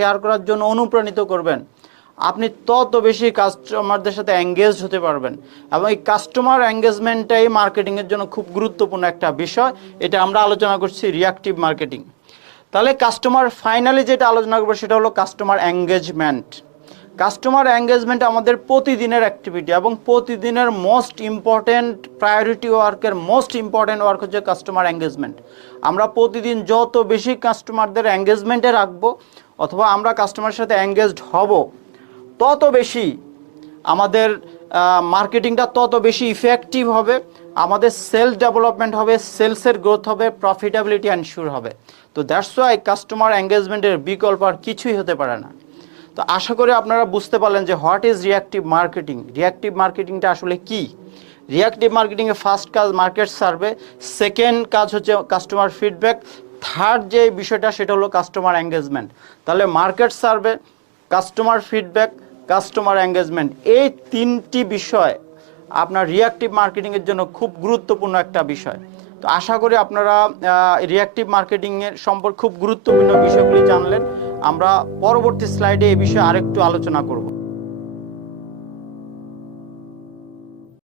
Share করার জন্য অনুপ্রাণিত করবেন, আপনি তত বেশি কাস্টমারদের সাথে এঙ্গেজ হতে পারবেন। এবং এই কাস্টমার এঙ্গেজমেন্টটাই মার্কেটিংয়ের জন্য খুব গুরুত্বপূর্ণ একটা বিষয়। এটা আমরা আলোচনা করছি রিঅ্যাক্টিভ মার্কেটিং। তাহলে কাস্টমার ফাইনালি যেটা আলোচনা করবো সেটা হলো কাস্টমার এঙ্গেজমেন্ট। কাস্টমার এঙ্গেজমেন্ট আমাদের প্রতিদিনের অ্যাক্টিভিটি এবং প্রতিদিনের মোস্ট ইম্পর্ট্যান্ট প্রায়োরিটি ওয়ার্কের মোস্ট ইম্পর্ট্যান্ট ওয়ার্ক হচ্ছে কাস্টমার এঙ্গেজমেন্ট। আমরা প্রতিদিন যত বেশি কাস্টমারদের এঙ্গেজমেন্টে রাখবো অথবা আমরা কাস্টমারের সাথে এঙ্গেজড হব, তত বেশি আমাদের মার্কেটিংটা তত বেশি ইফেক্টিভ হবে, আমাদের সেলস ডেভেলপমেন্ট হবে, সেলসের গ্রোথ হবে, প্রফিটেবিলিটি এনশিওর হবে। তো দ্যাটস ওয়াই কাস্টমার এঙ্গেজমেন্টের বিকল্প আর কিছুই হতে পারে না। তো আশা করি আপনারা বুঝতে পারলেন যে what is reactive marketing. Reactive মার্কেটিংটা আসলে কি। রিঅ্যাক্টিভ মার্কেটিংয়ে ফার্স্ট কাজ মার্কেট সার্ভে, সেকেন্ড কাজ হচ্ছে কাস্টমার ফিডব্যাক, থার্ড যে বিষয়টা সেটা হলো কাস্টমার এঙ্গেজমেন্ট। তাহলে market survey, customer feedback, customer engagement, এই তিনটি বিষয় আপনার রিঅ্যাক্টিভ মার্কেটিংয়ের জন্য খুব গুরুত্বপূর্ণ একটা বিষয়। তো আশা করি আপনারা রিঅ্যাক্টিভ মার্কেটিংয়ের সম্পর্কে খুব গুরুত্বপূর্ণ বিষয়গুলি জানলেন। আমরা পরবর্তী স্লাইডে এই বিষয়ে আরেকটু আলোচনা করব।